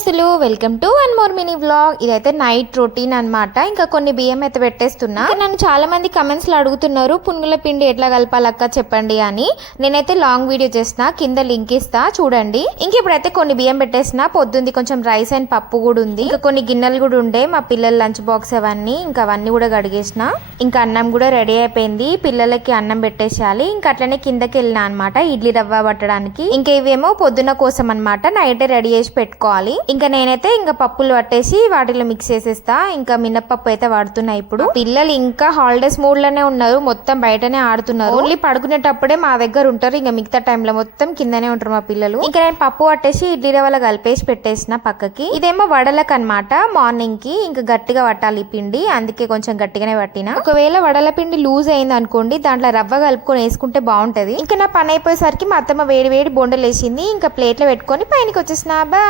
దోస్తులు welcome to one more mini vlog. ఇదైతే night routine అన్నమాట. ఇంకా కొన్ని బియ్యం అయితే పెట్టేస్తున్నా. నన్ను చాలా మంది కమెంట్స్ లో అడుగుతున్నారు పునుగుల పిండి ఎట్లా కలపాలక్క చెప్పండి అని. నేనైతే లాంగ్ వీడియో చేసిన, కింద లింక్ ఇస్తా చూడండి. ఇంక ఇప్పుడైతే కొన్ని బియ్యం పెట్టేసిన. పొద్దుంది కొంచెం రైస్ అండ్ పప్పు కూడా ఉంది. ఇంకా కొన్ని గిన్నెలు కూడా ఉండే మా పిల్లల లంచ్ బాక్స్ అవన్నీ, ఇంకా అవన్నీ కూడా కడిగేసిన. ఇంకా అన్నం కూడా రెడీ అయిపోయింది. పిల్లలకి అన్నం పెట్టేసేయాలి. ఇంకా అట్లనే కిందకి వెళ్ళినా అనమాట ఇడ్లీ రవ్వ పట్టడానికి. ఇంకా ఇవేమో పొద్దున కోసం అనమాట, నైట్ రెడీ చేసి పెట్టుకోవాలి. ఇంకా నేనైతే ఇంకా పప్పులు పట్టేసి వాటిలో మిక్స్ చేసేస్తా. ఇంకా మినపప్పు అయితే వాడుతున్నా. ఇప్పుడు పిల్లలు ఇంకా హాలిడేస్ మూడ్ లోనే ఉన్నారు, మొత్తం బయటనే ఆడుతున్నారు. ఓన్లీ పడుకునేటప్పుడే మా దగ్గర ఉంటారు, ఇంకా మిగతా టైంలో మొత్తం కిందనే ఉంటారు మా పిల్లలు. ఇంకా నేను పప్పు పట్టేసి ఇడ్లీ రవ్వలో కలిపేసి పెట్టేసిన పక్కకి. ఇదేమో వడలకు అనమాట, మార్నింగ్ కి ఇంకా గట్టిగా పట్టాలి పిండి, అందుకే కొంచెం గట్టిగానే పట్టిన. ఒకవేళ వడల పిండి లూజ్ అయింది అనుకోండి, దాంట్లో రవ్వ కలుపుకొని వేసుకుంటే బాగుంటది. ఇంకా నా పని అయిపోయేసరికి మా అత్తమ్మ వేడి వేడి బొండలు వేసింది. ఇంకా ప్లేట్ లో పెట్టుకొని పైనకి వచ్చేసిన. బాయ్.